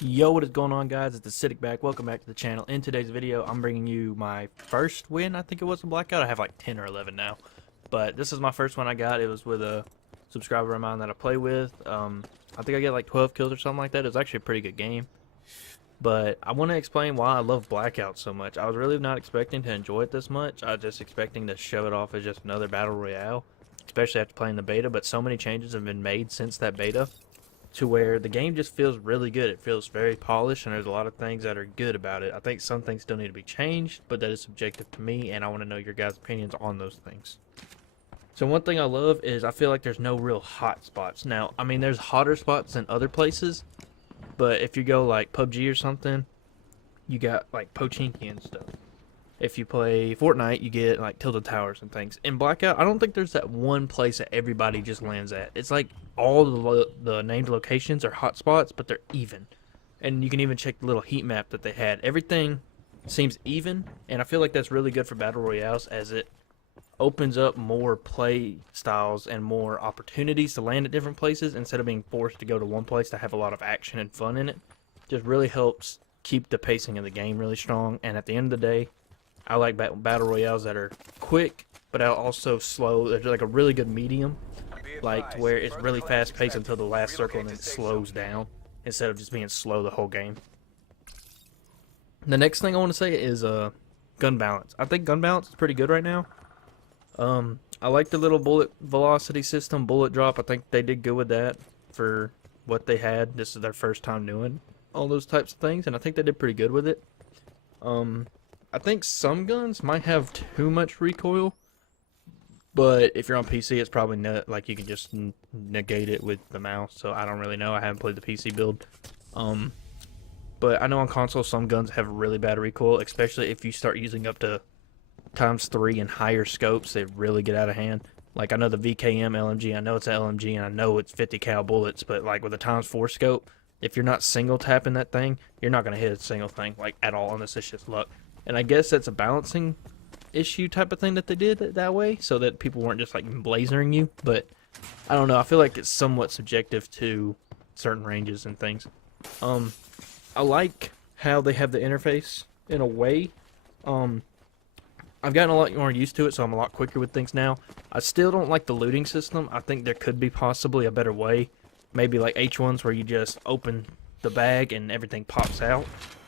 Yo, what is going on, guys? It's Acidic back. Welcome back to the channel. In today's video, I'm bringing you my first win. I think it was in Blackout. I have like 10 or 11 now, but this is my first one I got. It was with a subscriber of mine that I play with. I think I get like 12 kills or something like that. It was actually a pretty good game, but I want to explain why I love Blackout so much. I was really not expecting to enjoy it this much. I was just expecting to show it off as just another battle royale, especially after playing the beta, but so many changes have been made since that beta to where the game just feels really good. It feels very polished, and there's a lot of things that are good about it. I think some things still need to be changed, but that is subjective to me, and I want to know your guys' opinions on those things. So one thing I love is I feel like there's no real hot spots. Now, I mean, there's hotter spots than other places, but if you go like PUBG or something, you got like Pochinki and stuff. If you play Fortnite, you get like Tilted Towers and things. In Blackout, I don't think there's that one place that everybody just lands at. It's like all the named locations are hotspots, but they're even. And you can even check the little heat map that they had. Everything seems even, and I feel like that's really good for Battle Royales as it opens up more play styles and more opportunities to land at different places instead of being forced to go to one place to have a lot of action and fun in it. Just really helps keep the pacing of the game really strong, and at the end of the day, I like battle royales that are quick, but also slow. They're like a really good medium, like to where it's really fast paced until the last circle and then it slows down instead of just being slow the whole game. The next thing I want to say is gun balance. I think gun balance is pretty good right now. I like the little bullet velocity system, bullet drop. I think they did good with that for what they had. This is their first time doing all those types of things, and I think they did pretty good with it. I think some guns might have too much recoil, but if you're on PC, it's probably not, like you can just negate it with the mouse. So I don't really know. I haven't played the PC build. But I know on console some guns have really bad recoil, especially if you start using up to ×3 and higher scopes. They really get out of hand. Like I know the VKM LMG. I know it's an LMG, and I know it's 50 cal bullets. But like with a ×4 scope, if you're not single tapping that thing, you're not gonna hit a single thing like at all, unless it's just luck. And I guess that's a balancing issue type of thing that they did that way, so that people weren't just like blazing you. But I don't know. I feel like it's somewhat subjective to certain ranges and things. I like how they have the interface in a way. I've gotten a lot more used to it, so I'm a lot quicker with things now. I still don't like the looting system. I think there could be possibly a better way. Maybe like H1s where you just open the bag and everything pops out.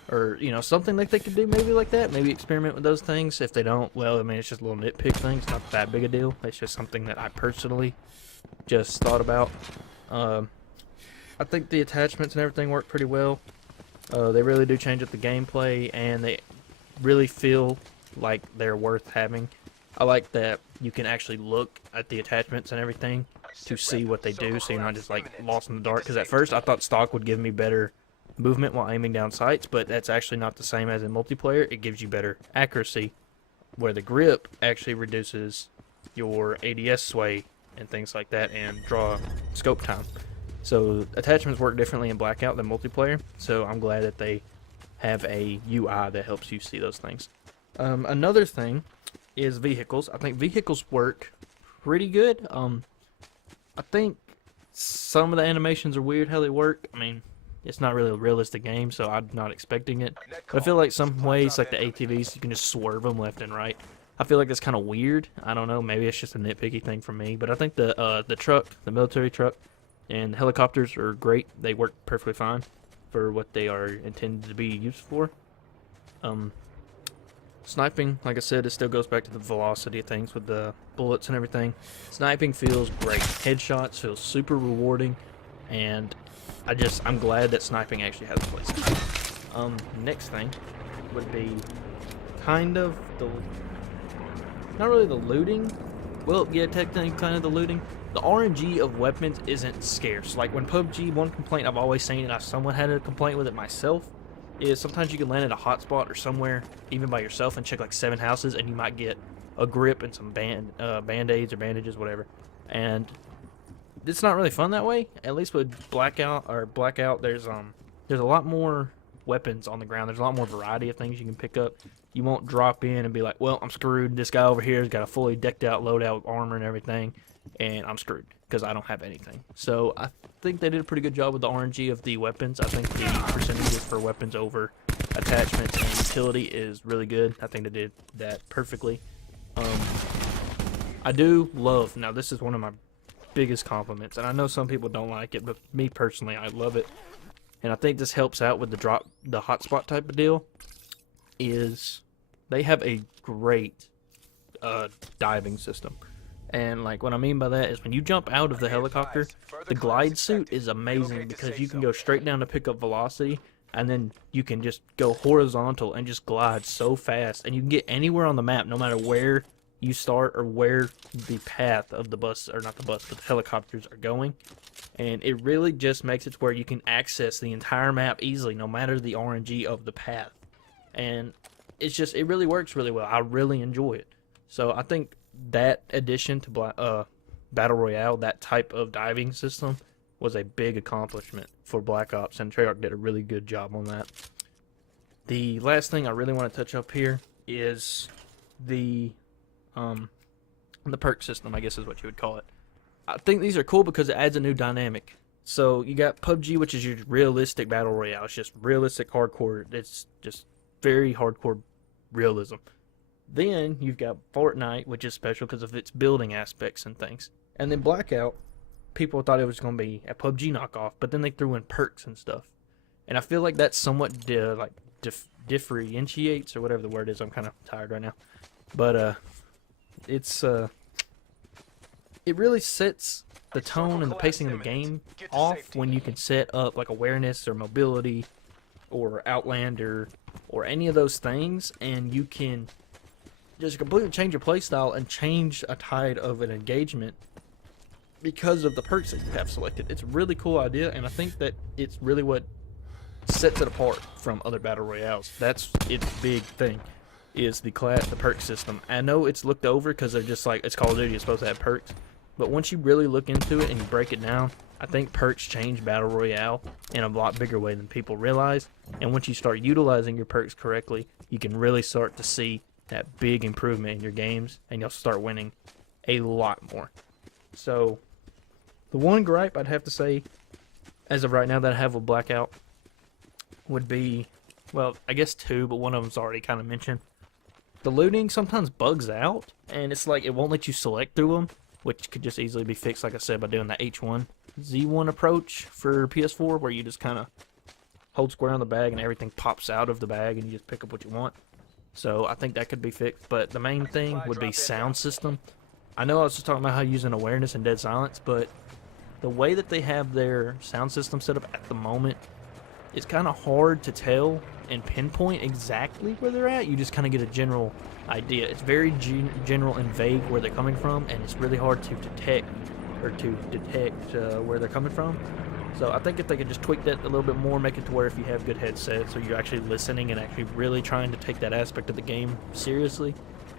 Or, you know, something like they could do maybe like that. Maybe experiment with those things. If they don't, well, I mean, it's just a little nitpick thing. It's not that big a deal. It's just something that I personally just thought about. I think the attachments and everything work pretty well. They really do change up the gameplay, and they really feel like they're worth having. I like that you can actually look at the attachments and everything to see what they do, so you're not just like lost in the dark. Because at first I thought stock would give me better movement while aiming down sights, but that's actually not the same as in multiplayer. It gives you better accuracy, where the grip actually reduces your ADS sway and things like that, and draw scope time. So attachments work differently in Blackout than multiplayer, so I'm glad that they have a UI that helps you see those things. Another thing is vehicles. I think vehicles work pretty good. I think some of the animations are weird how they work. I mean, it's not really a realistic game, so I'm not expecting it. But I feel like some ways, like the ATVs, you can just swerve them left and right. I feel like it's kind of weird. I don't know. Maybe it's just a nitpicky thing for me. But I think the truck, the military truck, and the helicopters are great. They work perfectly fine for what they are intended to be used for. Sniping, like I said, it still goes back to the velocity of things with the bullets and everything. Sniping feels great. Headshots feel super rewarding, and I'm glad that sniping actually has a place. Next thing would be kind of not really the looting. Well, yeah, technically kind of the looting. The RNG of weapons isn't scarce. Like when PUBG, one complaint I've always seen, and I somewhat had a complaint with it myself, is sometimes you can land at a hotspot or somewhere, even by yourself, and check like 7 houses, and you might get a grip and some band-aids or bandages, whatever. And it's not really fun that way. At least with Blackout, there's a lot more weapons on the ground. There's a lot more variety of things you can pick up. You won't drop in and be like, well, I'm screwed. This guy over here has got a fully decked out loadout armor and everything, and I'm screwed. because I don't have anything. So I think they did a pretty good job with the RNG of the weapons. I think the percentages for weapons over attachments and utility is really good. I think they did that perfectly. I do love, now this is one of my biggest compliments, and I know some people don't like it, but me personally, I love it. And I think this helps out with the hotspot type of deal, is they have a great diving system. And like what I mean by that is when you jump out of the helicopter, the glide suit is amazing because you can go straight down to pick up velocity, and then you can just go horizontal and just glide so fast, and you can get anywhere on the map no matter where you start or where the path of the bus, or not the bus, but the helicopters are going. And it really just makes it where you can access the entire map easily no matter the RNG of the path. And it's just, it really works really well. I really enjoy it. So I think that addition to Battle Royale, that type of diving system, was a big accomplishment for Black Ops, and Treyarch did a really good job on that. The last thing I really want to touch up here is the perk system, I guess is what you would call it. I think these are cool because it adds a new dynamic. So you got PUBG, which is your realistic battle royale. It's just realistic hardcore. It's just very hardcore realism. Then you've got Fortnite, which is special because of its building aspects and things. And then Blackout, people thought it was going to be a PUBG knockoff, but then they threw in perks and stuff. And I feel like that somewhat differentiates, or whatever the word is. I'm kind of tired right now. But it really sets the tone and the pacing of the game off when you can set up like awareness or mobility or Outlander or any of those things, and you can just completely change your playstyle and change a tide of an engagement because of the perks that you have selected. It's a really cool idea, and I think that it's really what sets it apart from other battle royales. That's its big thing, is the perk system. I know it's looked over because they're just like, it's Call of Duty, it's supposed to have perks, but once you really look into it and you break it down, I think perks change battle royale in a lot bigger way than people realize. And once you start utilizing your perks correctly, you can really start to see that big improvement in your games, and you'll start winning a lot more. So the one gripe I'd have to say as of right now that I have with Blackout would be, well, I guess two, but one of them's already kind of mentioned. The looting sometimes bugs out, and it's like it won't let you select through them, which could just easily be fixed, like I said, by doing the H1, Z1 approach for PS4, where you just kind of hold square on the bag and everything pops out of the bag and you just pick up what you want. So I think that could be fixed, but the main thing would be sound system. I know I was just talking about how using awareness and dead silence, but the way that they have their sound system set up at the moment, it's kind of hard to tell and pinpoint exactly where they're at. You just kind of get a general idea. It's very general and vague where they're coming from, and it's really hard to detect where they're coming from. So I think if they could just tweak that a little bit more, make it to where if you have good headsets or you're actually listening and actually really trying to take that aspect of the game seriously,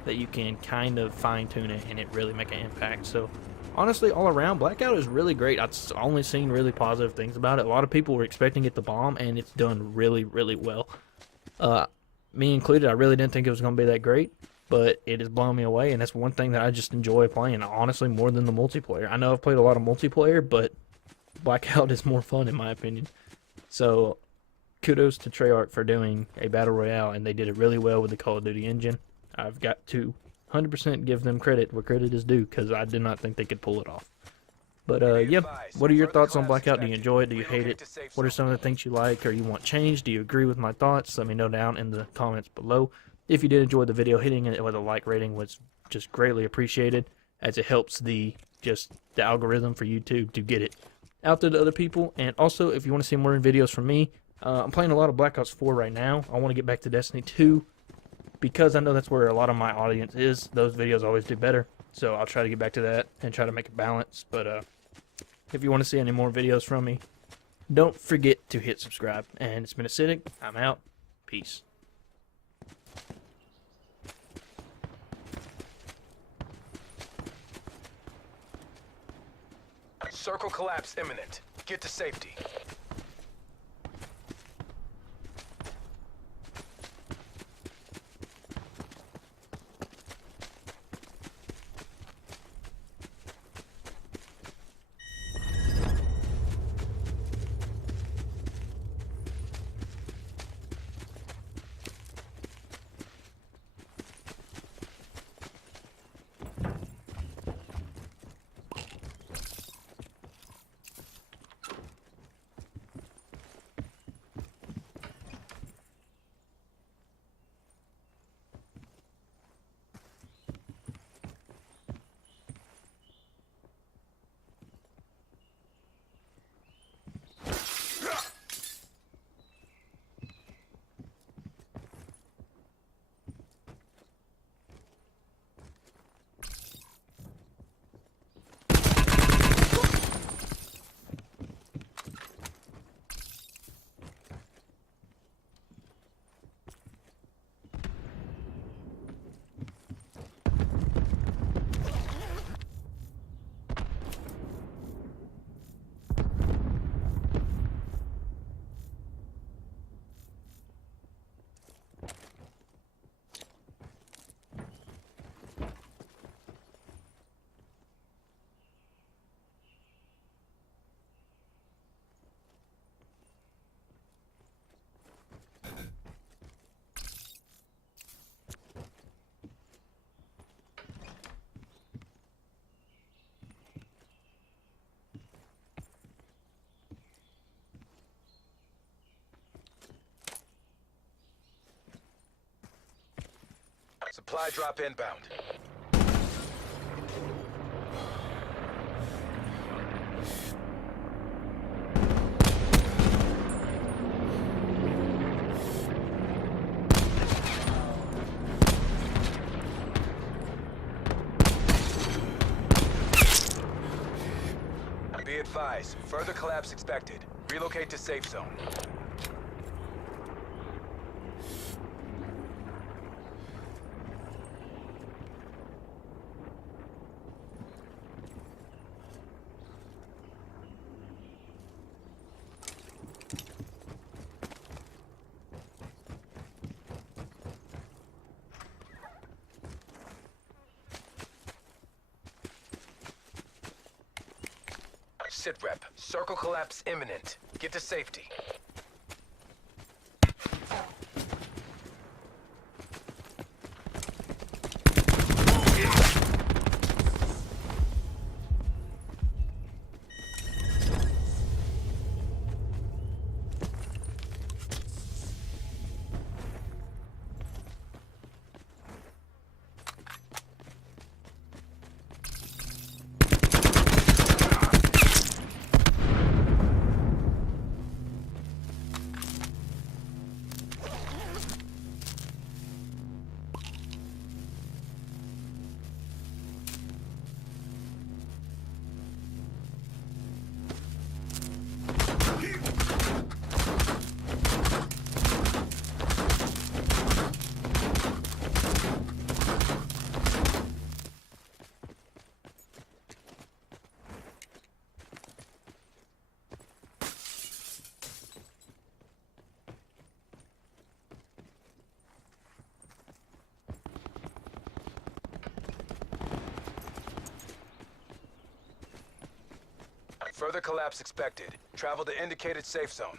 that you can kind of fine-tune it and it really make an impact. So honestly, all around, Blackout is really great. I've only seen really positive things about it. A lot of people were expecting it to bomb, and it's done really, really well. Me included, I really didn't think it was going to be that great, but it has blown me away, and that's one thing that I just enjoy playing, honestly, more than the multiplayer. I know I've played a lot of multiplayer, but Blackout is more fun in my opinion. So kudos to Treyarch for doing a battle royale, and they did it really well with the Call of Duty engine. I've got to 100% give them credit where credit is due, because I did not think they could pull it off. But yeah, what are your thoughts on Blackout? Do you enjoy it? Do you hate it? What are some of the things you like or you want changed? Do you agree with my thoughts? Let me know down in the comments below. If you did enjoy the video, hitting it with a like rating was just greatly appreciated, as it helps the algorithm for YouTube to get it out there to other people. And also, if you want to see more videos from me, I'm playing a lot of Black Ops 4 right now. I want to get back to Destiny 2 because I know that's where a lot of my audience is. Those videos always do better, so I'll try to get back to that and try to make a balance. But if you want to see any more videos from me, don't forget to hit subscribe. And it's been Acidic. I'm out. Peace. Circle collapse imminent. Get to safety. Supply drop inbound. Be advised, further collapse expected. Relocate to safe zone. Sit rep. Circle collapse imminent. Get to safety. Further collapse expected. Travel to indicated safe zone.